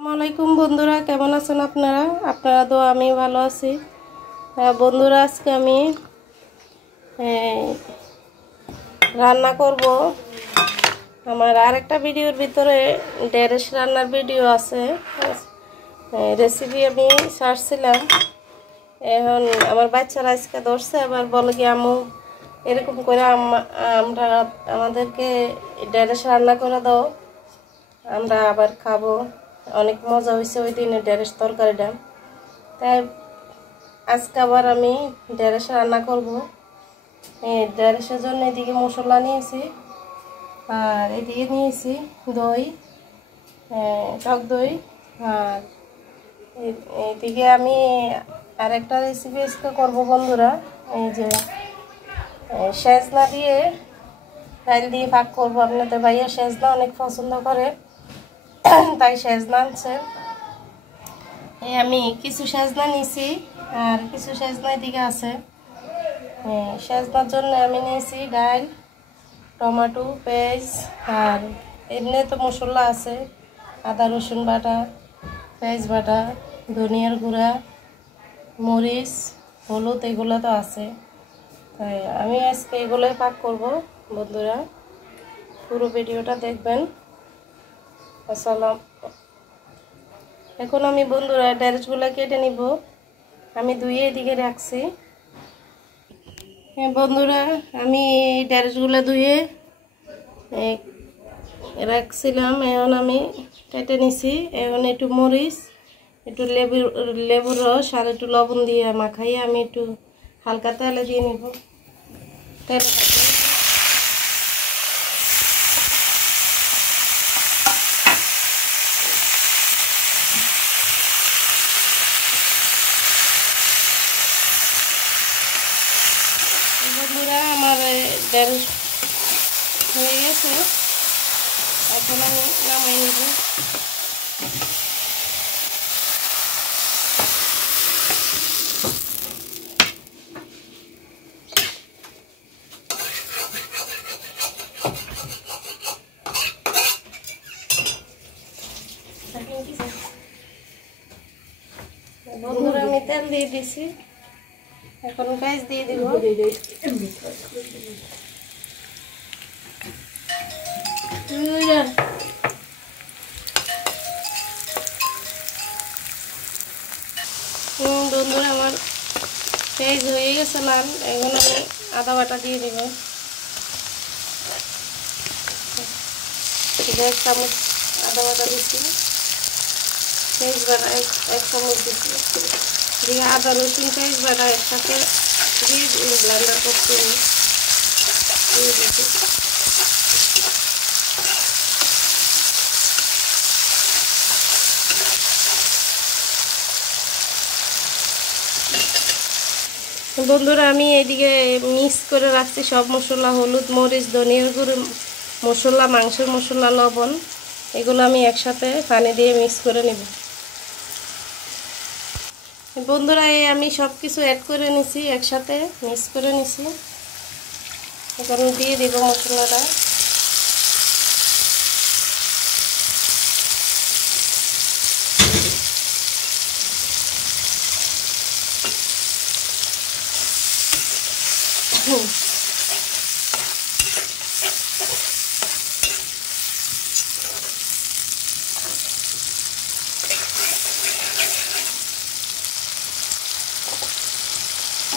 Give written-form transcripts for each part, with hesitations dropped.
আসসালামাইকুম বন্ধুরা, কেমন আছেন আপনারা? আপনারা তো আমি ভালো আছি। বন্ধুরা, আজকে আমি রান্না করব। আমার আরেকটা ভিডিওর ভিতরে ঢেঁড়স রান্নার ভিডিও আছে, রেসিপি আমি ছাড়ছিলাম। এখন আমার বাচ্চারা আজকে ধরছে, আবার বলে কি আম্মু এরকম করে আমরা আমাদেরকে ঢেঁড়স রান্না করে দাও, আমরা আবার খাবো। অনেক মজা হয়েছে ওই দিনে ঢেঁড়স তরকারিটা, তাই আজকে আবার আমি ঢেঁড়স রান্না করব। ঢেঁড়সের জন্য এদিকে মশলা নিয়েছি, আর এদিকে নিয়েছি দই, টক দই। আর এদিকে আমি আরেকটা রেসিপি আজকে করবো বন্ধুরা, এই যে সেজনা দিয়ে ডাল দিয়ে ভাগ করবো। আপনাদের ভাইয়া সেজনা অনেক পছন্দ করে, তাই সেজনা আনছে। আমি কিছু সেজনা নিয়েছি, আর কিছু সেজনা এদিকে আছে। সেজনার জন্য আমি নিয়েছি ডাল, টমেটো, পেঁয়াজ, আর এমনি তো মশলা আছে, আদা রসুন বাটা, পেঁয়াজ বাটা, ধনিয়ার গুঁড়া, মরিচ, হলুদ, এগুলো তো আছে। তাই আমি আজকে এগুলোই পাক করব। বন্ধুরা, পুরো ভিডিওটা দেখবেন। আসসালাম। এখন আমি বন্ধুরা ঢেঁড়সগুলো কেটে নিব। আমি ধুয়ে এদিকে রাখছি। বন্ধুরা, আমি এই ঢেঁড়সগুলো ধুয়ে রাখছিলাম, এখন আমি কেটে নিছি। এখন একটু মরিচ, একটু লেবুর রস আর একটু লবণ দিয়ে মাখাইয়ে আমি একটু হালকা তেলে দিয়ে নিব। তেলে বন্ধুরা, আমার ঢেঁড়স হয়ে গেছে, এখন আমি নামাই নিব। বন্ধুরা, আমি তেল দিয়ে দিছি, এখন পেঁয়াজ দিয়ে দিব। বন্ধুরা, আমার পেঁয়াজ হয়ে গেছে লাল, এখন আমি আদা বাটা দিয়ে দিব। 1 চামচ আদা বাটা দিচ্ছি, পেঁয়াজ বাটা 1 চামচ দিচ্ছি, দিয়ে আদা রসুন পেঁয়াজ বাটা একসাথে দিয়ে ব্লেন্ডার করতে দিয়ে দিচ্ছি। বন্ধুরা, আমি এইদিকে মিক্স করে রাখছি সব মশলা, হলুদ, মরিচ, ধনিয়ার গুঁড়ো মশলা, মাংসের মশলা, লবণ, এগুলো আমি একসাথে পানি দিয়ে মিক্স করে নেব। বন্ধুরা, এই আমি সব কিছু অ্যাড করে নিছি, একসাথে মিক্স করে নিছি। এখন দিয়ে দেব মশলাটা।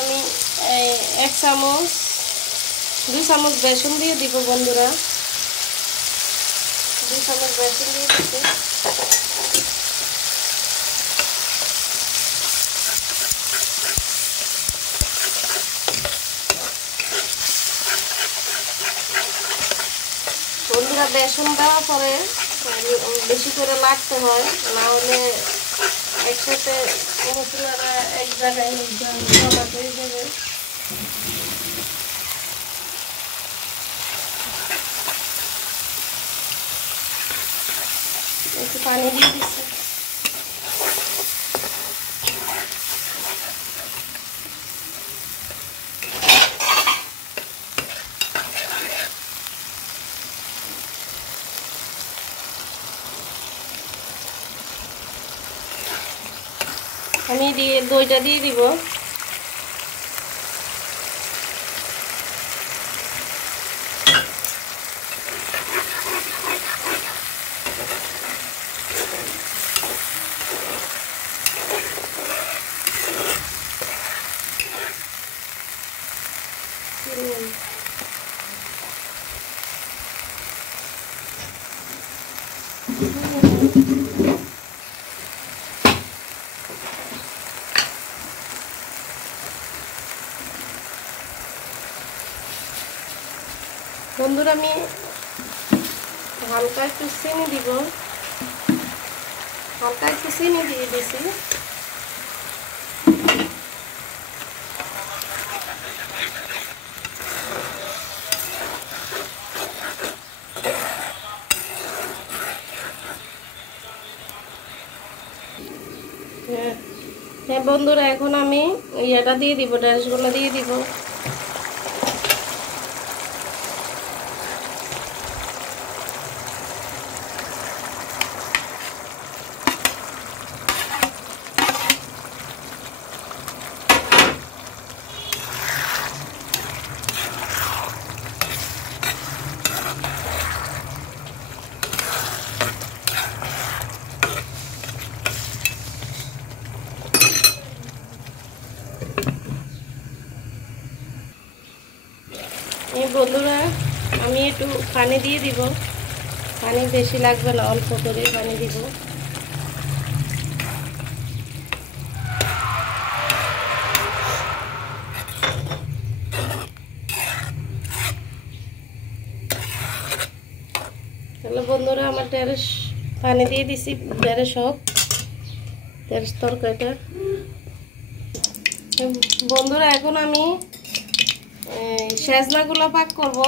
আমি 1 চামচ 2 চামচ বেসন দিয়ে দিব বন্ধুরা, 2 চামচ বেসন দিয়ে দিচ্ছি। বন্ধুরা, বেসন দেওয়ার পরে বেশি করে লাগতে হয়, না হলে একসাথে মশলাটা এক জায়গায় জমা হয়ে যাবে। একটু পানি দিয়ে দিচ্ছি। আমি দইটা দিয়ে দিব। বন্ধুরা আমি হালকা একটু চিনি দিব, হালকা একটু চিনি দিয়ে দিছি। হ্যাঁ বন্ধুরা, এখন আমি এটা দিয়ে দিব, ঢেঁড়সগুলো দিয়ে দিব। বন্ধুরা আমি একটু পানি দিয়ে দিব, পানি বেশি লাগবে না, অল্প করে পানি দিব। তাহলে বন্ধুরা আমার ঢেঁড়স পানি দিয়ে দিছি, ঢেঁড়স হোক, ঢেঁড়স তরকারিটা। বন্ধুরা এখন আমি সেজনাগুলো পাক করব।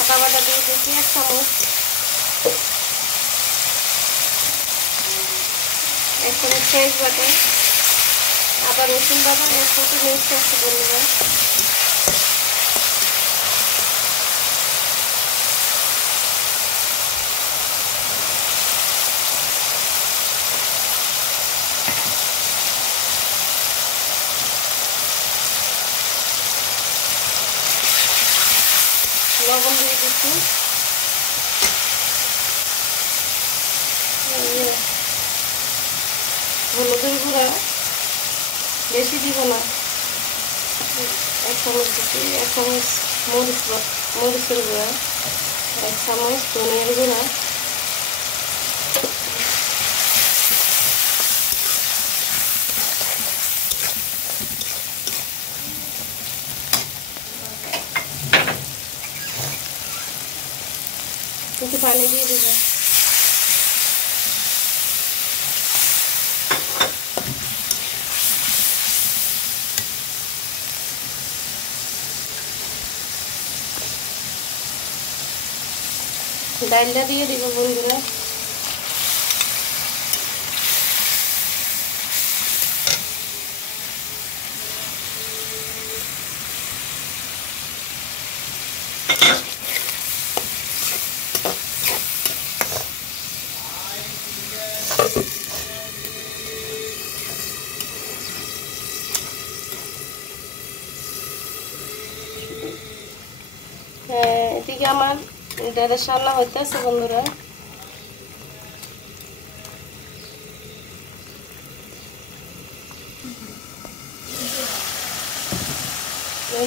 আদা বাটা দিয়ে দিচ্ছি 1 চামচ, 1 চামচ পেঁয়াজ বাটা, আদা রসুন বাটা, একসাথে মিক্স করতে বলবো। লবণ দিয়ে দিচ্ছি, হলুদের গুঁড়া বেশি দিব না, 1 চামচ দিচ্ছি, 1 চামচ মরিচের গুঁড়া, 1 চামচ ধনিয়ার গুঁড়া, একটু পানি দিয়ে দেব। ডালটা দিয়ে দিব বন্ধুরা। এদিকে আমার ঢেঁড়স রান্না হইতেছে বন্ধুরা।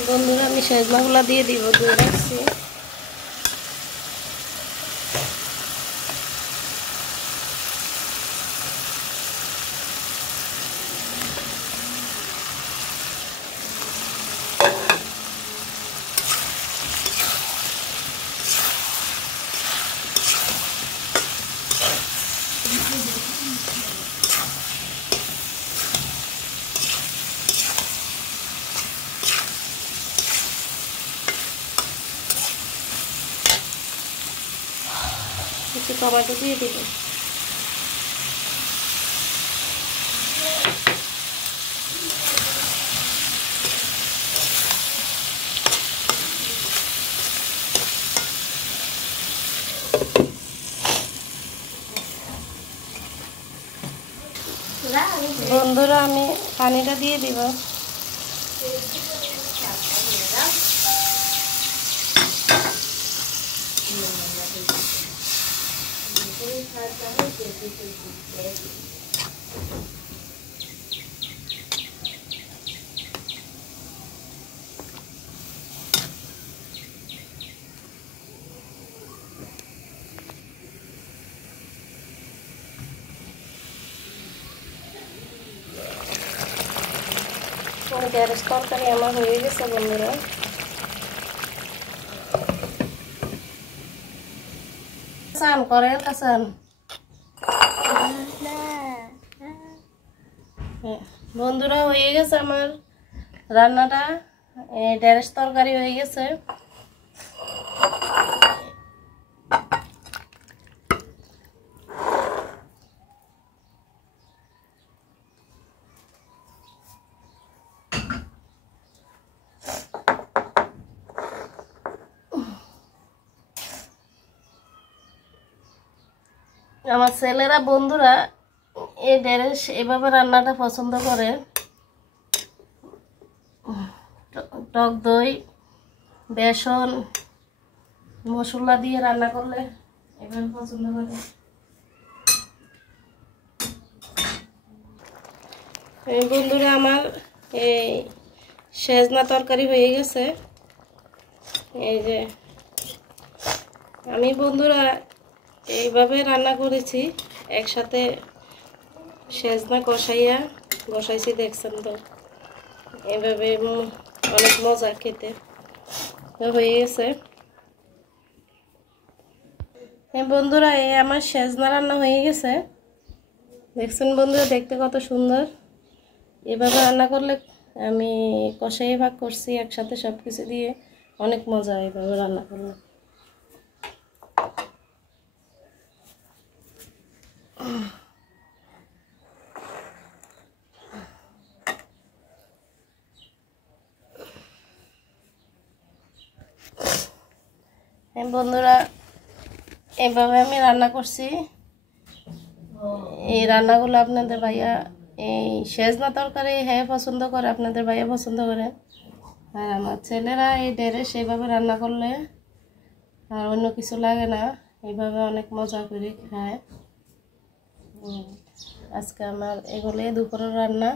বন্ধুরা আমি সেজনাগুলা দিয়ে দিব, দিয়ে রাখছি। টমেটো দিয়ে দিব। বন্ধুরা আমি পানিটা দিয়ে দিব। ঢেঁড়স তরকারি আমার হয়ে গেছে বন্ধুরা। চান করেন কাছেন বন্ধুরা, হয়ে গেছে আমার রান্নাটা। ঢেঁড়স তরকারি হয়ে গেছে। আমার ছেলেরা বন্ধুরা এই ঢেঁড়স এভাবে রান্নাটা পছন্দ করে। টক দই, বেসন, মশলা দিয়ে রান্না করলে এভাবে পছন্দ করে। বন্ধুরা আমার এই সেজনা তরকারি হয়ে গেছে। এই যে আমি বন্ধুরা এইভাবে রান্না করেছি, একসাথে সেজনা বসাইছি দেখছেন তো। এভাবে অনেক মজা খেতে হয়ে গেছে। বন্ধুরা এই আমার সেজনা রান্না হয়ে গেছে দেখছেন বন্ধুরা, দেখতে কত সুন্দর। এভাবে রান্না করলে আমি কষাই ভাগ করছি একসাথে সব কিছু দিয়ে, অনেক মজা এইভাবে রান্না করলে। বন্ধুরা এইভাবে আমি রান্না করছি। এই রান্নাগুলো আপনাদের ভাইয়া এই সেজনা তরকারি হ্যাঁ পছন্দ করে, আপনাদের ভাইয়া পছন্দ করে। আর আমার ছেলেরা এই ঢেঁড়স এইভাবে রান্না করলে আর অন্য কিছু লাগে না, এইভাবে অনেক মজা করে খায়। আজকে আমার এগুলোই দুপুরের রান্না।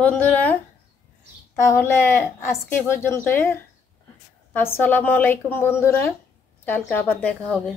বন্ধুরা তাহলে আজকে পর্যন্ত। আসসালামু আলাইকুম বন্ধুরা, কালকে আবার দেখা হবে।